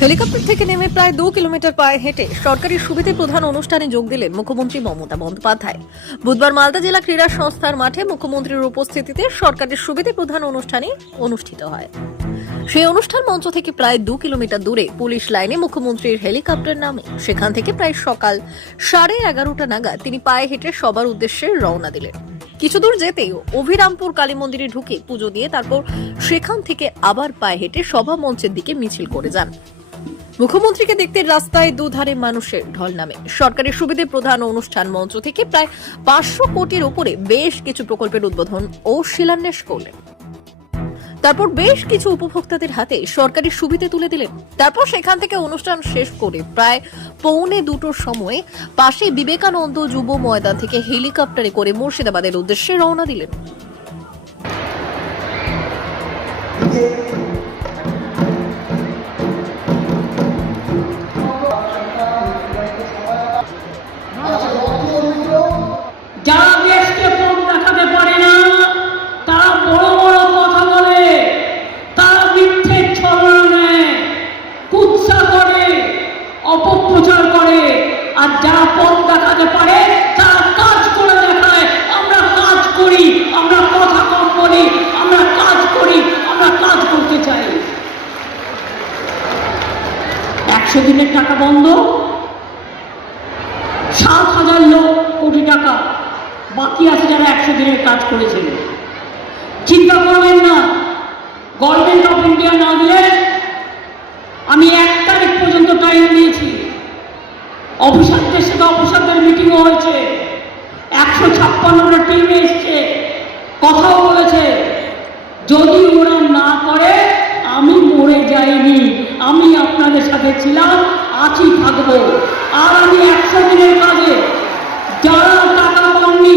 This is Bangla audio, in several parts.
হেলিকপ্টার থেকে নেমে প্রায় দু কিলোমিটার পায়ে হেঁটে সরকারি সুবিধে প্রধান অনুষ্ঠানে যোগ দিলেন মুখ্যমন্ত্রী মমতা বন্দ্যোপাধ্যায়। বুধবার মালদা জেলা ক্রীড়া সংস্থার মাঠে মুখ্যমন্ত্রীর উপস্থিতিতে সরকারি সুবিধে প্রধান অনুষ্ঠানে অনুষ্ঠিত হয়। সেই অনুষ্ঠান মঞ্চ থেকে প্রায় দু কিলোমিটার দূরে পুলিশ লাইনে মুখ্যমন্ত্রীর হেলিকপ্টার নামে। সেখান থেকে প্রায় সকাল সাড়ে এগারোটা নাগাদ তিনি পায়ে হেঁটে সবার উদ্দেশ্যে রওনা দিলেন। কিছু দূর যেতেই অভিরামপুর কালী মন্দিরে ঢুকে পুজো দিয়ে তারপর সেখান থেকে আবার পায়ে হেঁটে সভা মঞ্চের দিকে মিছিল করে যান। মুখ্যমন্ত্রীকে দেখতে রাস্তায় দুধারে মানুষের ঢল নামে। সরকারের সুবিধে প্রধান অনুষ্ঠান মঞ্চ থেকে প্রায় পাঁচশো কোটির উপরে বেশ কিছু প্রকল্পের উদ্বোধন ও শিলান্যাস করলেন। তারপর বেশ কিছু উপভোক্তাদের হাতে সরকারি সুবিধে তুলে দিলেন। তারপর সেখান থেকে অনুষ্ঠান শেষ করে প্রায় পৌনে দুটোর সময়ে পাশে বিবেকানন্দ যুব ময়দান থেকে হেলিকপ্টারে করে মুর্শিদাবাদের উদ্দেশ্যে রওনা দিলেন। একশো দিনের টাকা বন্ধ, সাত হাজার লোক কোটি টাকা, বাকি আছে যারা একশো দিনের কাজ করেছিল চিন্তা করবেন না গভর্নমেন্ট অফ ইন্ডিয়া না দিলে আমি এক তারিখ পর্যন্ত টাইম দিয়েছি অফিসারদের সাথে অফিসারদের মিটিংও হয়েছে। একশো ছাপ্পান্নটা টিম এসছে। কথাও বলেছে, যদি ওরা না করে, আমি মরে যাইনি। আমি আপনাদের সাথে ছিলাম, আছি থাকব। আর আমি একশো দিনের কাজে, যারা টাকা পাননি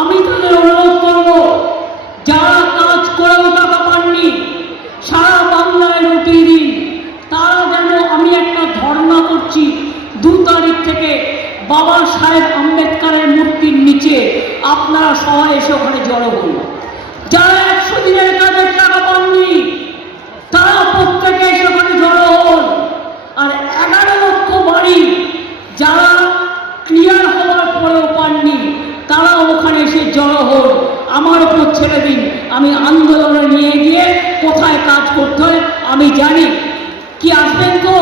আমি তাদের অনুরোধ করব যারা কাজ করেও টাকা পাননি সারা বাংলায় রুটিয়ে দিন তারা যেন আমি একটা ধর্ণা করছি দু তারিখ থেকে বাবা সাহেব আম্বেদকারের মূর্তির নিচে আপনারা সবাই এসে ওখানে জড়ো হন। যারা একশো দিনের কাজের টাকা পাননি, তারা প্রত্যেকে এসে ওখানে জড়ো হন। আর এগারো লক্ষ বাড়ি যারা ক্লিয়ার হওয়ার পরেও পাননি তারা ওখানে এসে জড়ো হন। আমার উপর ছেড়ে দিন, আমি আন্দোলনে নিয়ে গিয়ে কোথায় কাজ করতে হয় আমি জানি। কি আসবেন তো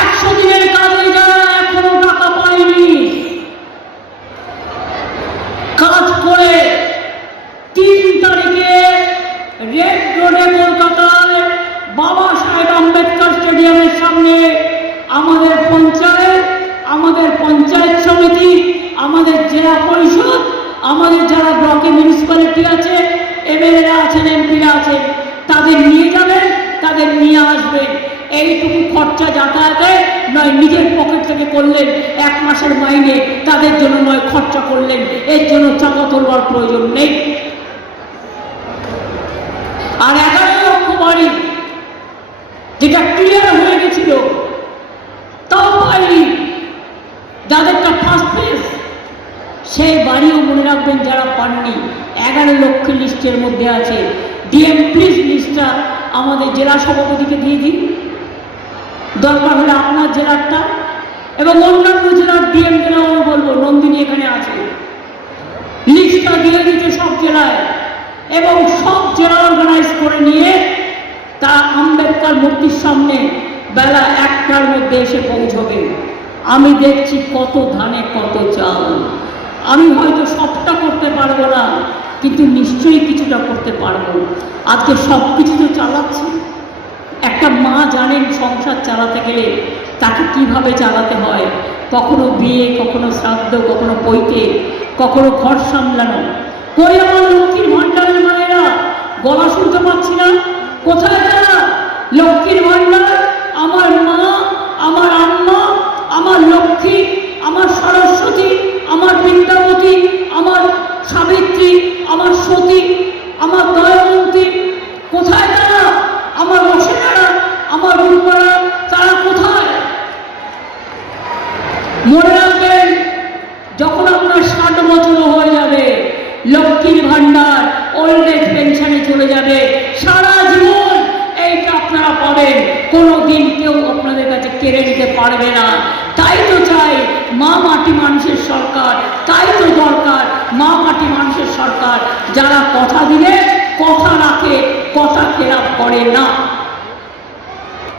একশো দিনের কাজে যারা এখনও টাকা পায়নি কাজ করে তিন তারিখে রেড রোডে কলকাতায় বাবা সাহেব আম্বেদকর স্টেডিয়ামের সামনে আমাদের পঞ্চায়েত আমাদের পঞ্চায়েত সমিতি আমাদের জেলা পরিষদ আমাদের যারা ব্লকে মিউনিসিপ্যালিটি আছে, এমএলএরা আছেন এমপিরা আছেন, তাদের নিয়ে যাবেন, তাদের নিয়ে আসবেন। এইটুকু খরচা যাতায়াতে নয়, নিজের পকেট থেকে করলেন, এক মাসের মাইনে তাদের জন্য নয়, খরচা করলেন। এর জন্য চাপা তোলবার প্রয়োজন নেই। আর এগারো লক্ষ বাড়ি, যেটা ক্লিয়ার হয়ে সেই বাড়িও মনে রাখবেন যারা পাননি, এগারো লক্ষ লিস্টের মধ্যে আছে। ডিএম প্লিজ লিস্টটা আমাদের জেলা সভাপতিকে দিয়ে দিন। দরকার হলে আপনার জেলারটা এবং অন্যান্য জেলার ডিএম জেলাও আমি বলব, নন্দিনী এখানে আছে। লিস্টটা দিয়ে দিতে সব জেলায় এবং সব জেলা অর্গানাইজ করে নিয়ে তা আম্বেদকর মূর্তির সামনে বেলা একটার মধ্যে এসে পৌঁছবে। আমি দেখছি কত ধানে কত চাল। আমি হয়তো সবটা করতে পারব না, কিন্তু নিশ্চয়ই কিছুটা করতে পারব। আজকে সব কিছু তো চালাচ্ছি। একটা মা জানেন সংসার চালাতে গেলে তাকে কীভাবে চালাতে হয়? কখনো বিয়ে, কখনো শ্রাদ্ধ, কখনো পৈতে কখনো ঘর সামলানো। কই আমার লক্ষ্মীর ভাণ্ডারের মায়েরা? গলা শুনতে পাচ্ছি না। কোথায় তারা লক্ষ্মীর ভাণ্ডার আমার মা আমার আম্মা আমার লক্ষ্মী আমার সরস্বতী আমার বৃন্দাবতী আমার সাবিত্রী আমার সতী আমার দয়াবন্তী কোথায় তারা আমার রসেনারা আমার রূপরা তারা কোথায় মনে রাখবেন, যখন আপনার ষাট বছর হয়ে যাবে, লক্ষ্মীর ভাণ্ডার ওল্ড এজ পেনশনে চলে যাবে, সারা জীবন এইটা আপনারা পাবেন। কোনো দিন কেউ আপনাদের কাছে কেড়ে নিতে পারবে না। তাই তো চাই মা মাটি মানুষের সরকার, তাই তো দরকার মা মাটি মানুষের সরকার, যারা কথা দিলে, কথা রাখে, কথা খেলাপ করে না।